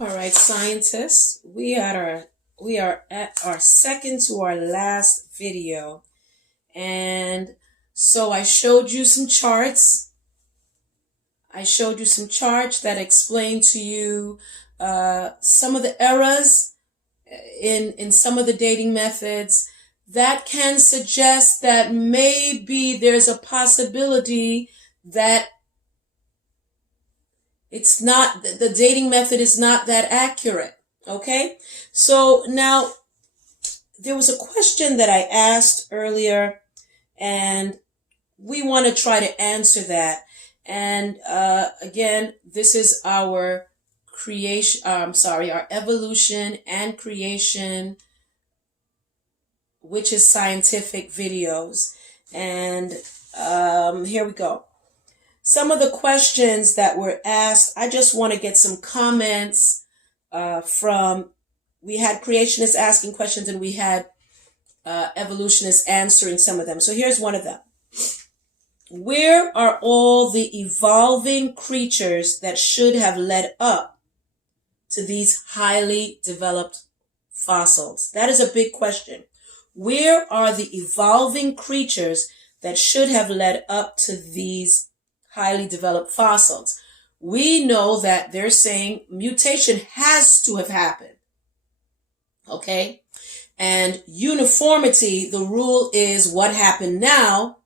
All right, scientists, we are at our second to our last video. And so I showed you some charts. I showed you some charts that explain to you some of the errors in some of the dating methods that can suggest that maybe there's a possibility that it's not, the dating method is not that accurate. Okay, so now there was a question that I asked earlier, and we want to try to answer that. And again, this is our creation, our evolution and creation, which is scientific videos. And here we go. Some of the questions that were asked, I just want to get some comments from, we had creationists asking questions and we had evolutionists answering some of them. So here's one of them. Where are all the evolving creatures that should have led up to these highly developed fossils? That is a big question. Where are the evolving creatures that should have led up to these highly developed fossils? We know that they're saying mutation has to have happened. Okay? And uniformity, the rule is what happened now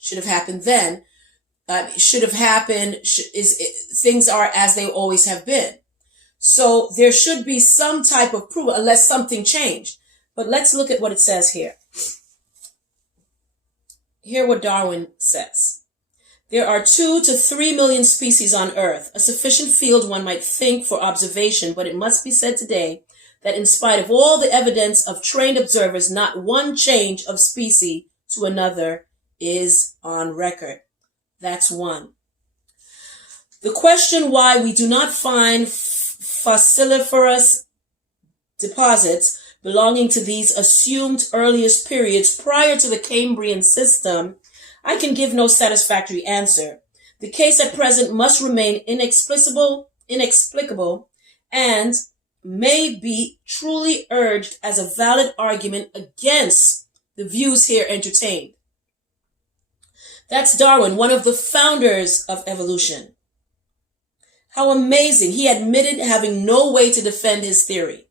should have happened then. Should have happened, things are as they always have been. So there should be some type of proof unless something changed. But let's look at what it says here. Hear what Darwin says. There are 2 to 3 million species on Earth, a sufficient field one might think for observation, but it must be said today that in spite of all the evidence of trained observers, not one change of species to another is on record. That's one. The question why we do not find fossiliferous deposits belonging to these assumed earliest periods prior to the Cambrian system, I can give no satisfactory answer. The case at present must remain inexplicable, and may be truly urged as a valid argument against the views here entertained. That's Darwin, one of the founders of evolution. How amazing. He admitted having no way to defend his theory.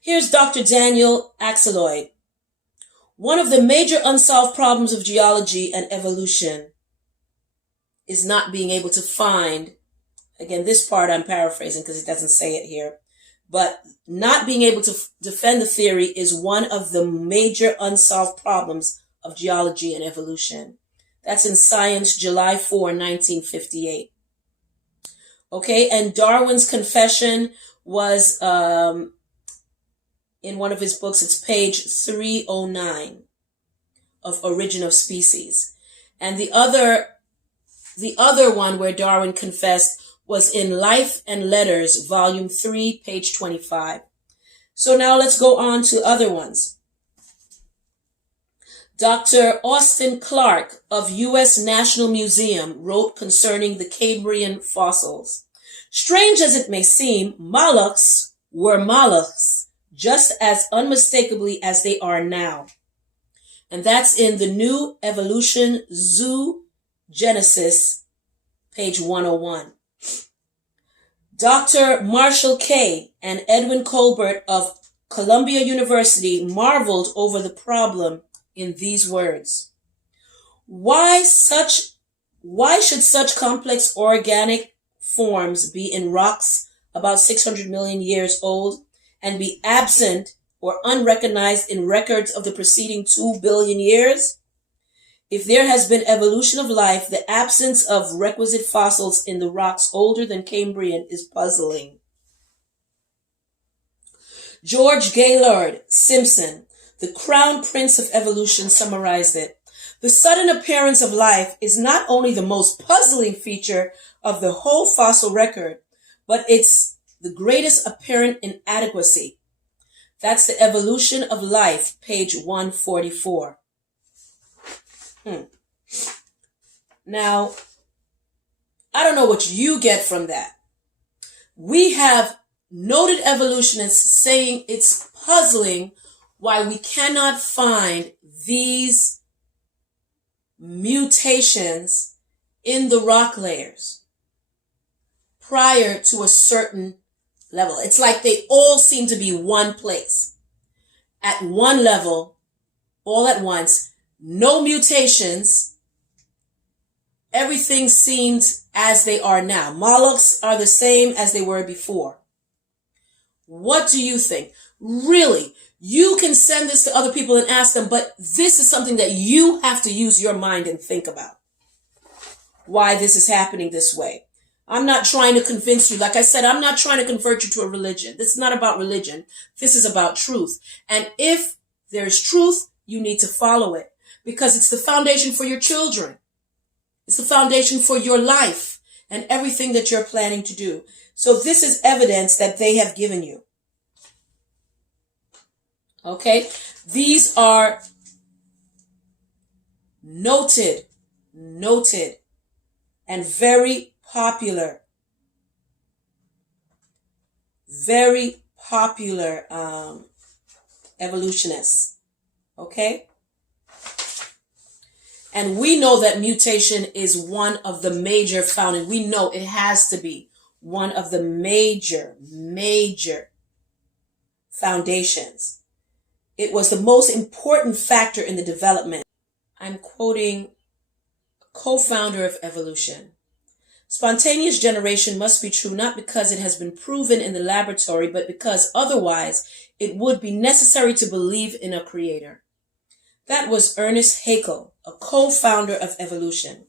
Here's Dr. Daniel Axelrod. One of the major unsolved problems of geology and evolution is not being able to find, again, this part I'm paraphrasing because it doesn't say it here, but not being able to defend the theory is one of the major unsolved problems of geology and evolution. That's in Science, July 4, 1958. Okay, and Darwin's confession was in one of his books. It's page 309 of Origin of Species. And the other one where Darwin confessed was in Life and Letters, volume 3, page 25. So now let's go on to other ones. Dr. Austin Clark of U.S. National Museum wrote concerning the Cambrian fossils. Strange as it may seem, mollusks were mollusks just as unmistakably as they are now. And that's in the New Evolution Zoogenesis, page 101. Dr. Marshall Kay and Edwin Colbert of Columbia University marveled over the problem in these words. Why should such complex organic forms be in rocks about 600 million years old and be absent or unrecognized in records of the preceding 2 billion years? If there has been evolution of life, the absence of requisite fossils in the rocks older than Cambrian is puzzling. George Gaylord Simpson, the crown prince of evolution, summarized it. The sudden appearance of life is not only the most puzzling feature of the whole fossil record, but it's the greatest apparent inadequacy. That's the Evolution of Life, page 144. Now, I don't know what you get from that, We have noted evolutionists saying it's puzzling why we cannot find these mutations in the rock layers prior to a certain level. It's like they all seem to be one place at one level all at once. No mutations. Everything seems as they are now. Mollusks are the same as they were before. What do you think? Really, you can send this to other people and ask them, but this is something that you have to use your mind and think about. Why this is happening this way. I'm not trying to convince you. Like I said, I'm not trying to convert you to a religion. This is not about religion. This is about truth. And if there's truth, you need to follow it because it's the foundation for your children. It's the foundation for your life and everything that you're planning to do. So this is evidence that they have given you. Okay? These are noted, and very popular evolutionists. Okay? And we know that mutation is one of the major founding. We know it has to be one of the major foundations. It was the most important factor in the development. I'm quoting a co-founder of evolution. Spontaneous generation must be true not because it has been proven in the laboratory, but because otherwise it would be necessary to believe in a creator. That was Ernest Haeckel, a co-founder of evolution.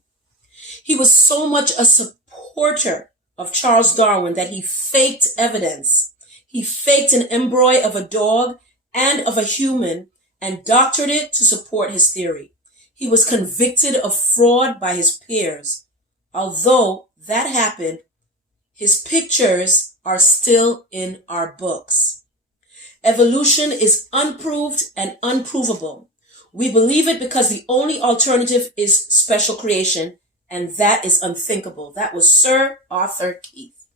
He was so much a supporter of Charles Darwin that he faked evidence. He faked an embryo of a dog and of a human and doctored it to support his theory. He was convicted of fraud by his peers. Although that happened, his pictures are still in our books. Evolution is unproved and unprovable. We believe it because the only alternative is special creation, and that is unthinkable. That was Sir Arthur Keith.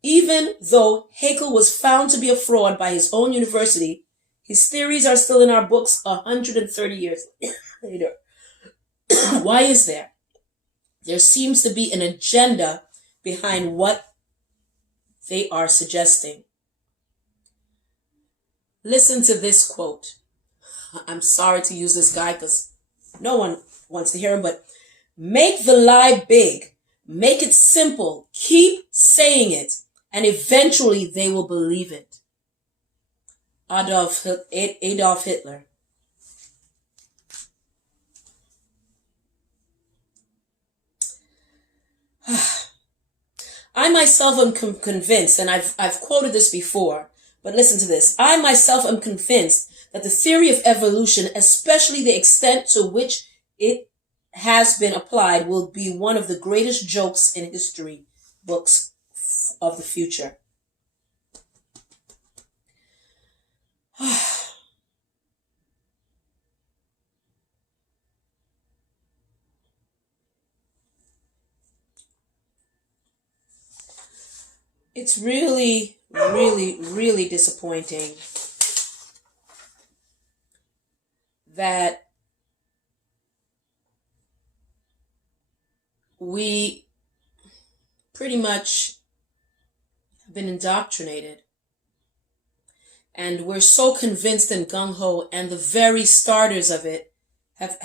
Even though Haeckel was found to be a fraud by his own university, his theories are still in our books 130 years later. Why is there? There seems to be an agenda behind what they are suggesting. Listen to this quote. I'm sorry to use this guy because no one wants to hear him, but make the lie big. Make it simple. Keep saying it. And eventually they will believe it. Adolf Hitler. I myself am convinced, and I've quoted this before, but listen to this. I myself am convinced that the theory of evolution, especially the extent to which it has been applied, will be one of the greatest jokes in history books of the future. It's really, really, really disappointing that we pretty much have been indoctrinated. And we're so convinced and gung-ho, and the very starters of it have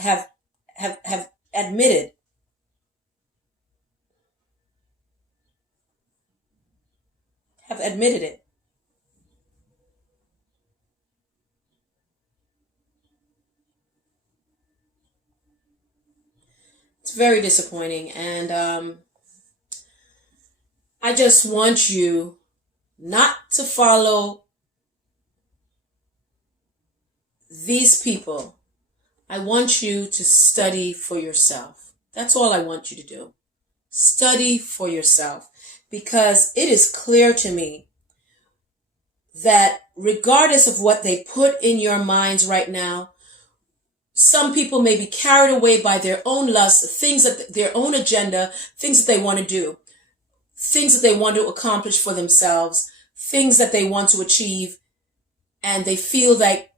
admitted it. It's very disappointing, and I just want you not to follow these people. I want you to study for yourself. That's all I want you to do. Study for yourself, because it is clear to me that regardless of what they put in your minds right now, some people may be carried away by their own lust, things that their own agenda, things that they want to do. things that they want to accomplish for themselves, things that they want to achieve, and they feel like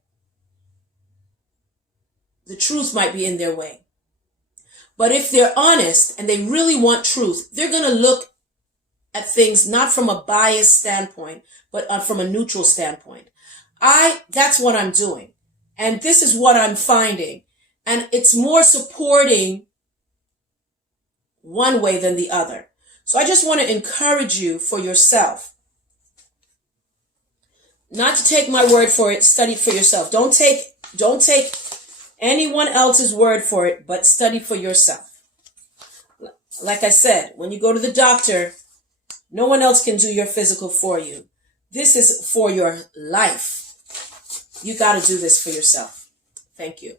the truth might be in their way. But if they're honest and they really want truth, they're going to look at things not from a biased standpoint, but from a neutral standpoint. That's what I'm doing. And this is what I'm finding. And it's more supporting one way than the other. So I just want to encourage you for yourself. Not to take my word for it, study for yourself. Don't take anyone else's word for it, but study for yourself. Like I said, when you go to the doctor, no one else can do your physical for you. This is for your life. You got to do this for yourself. Thank you.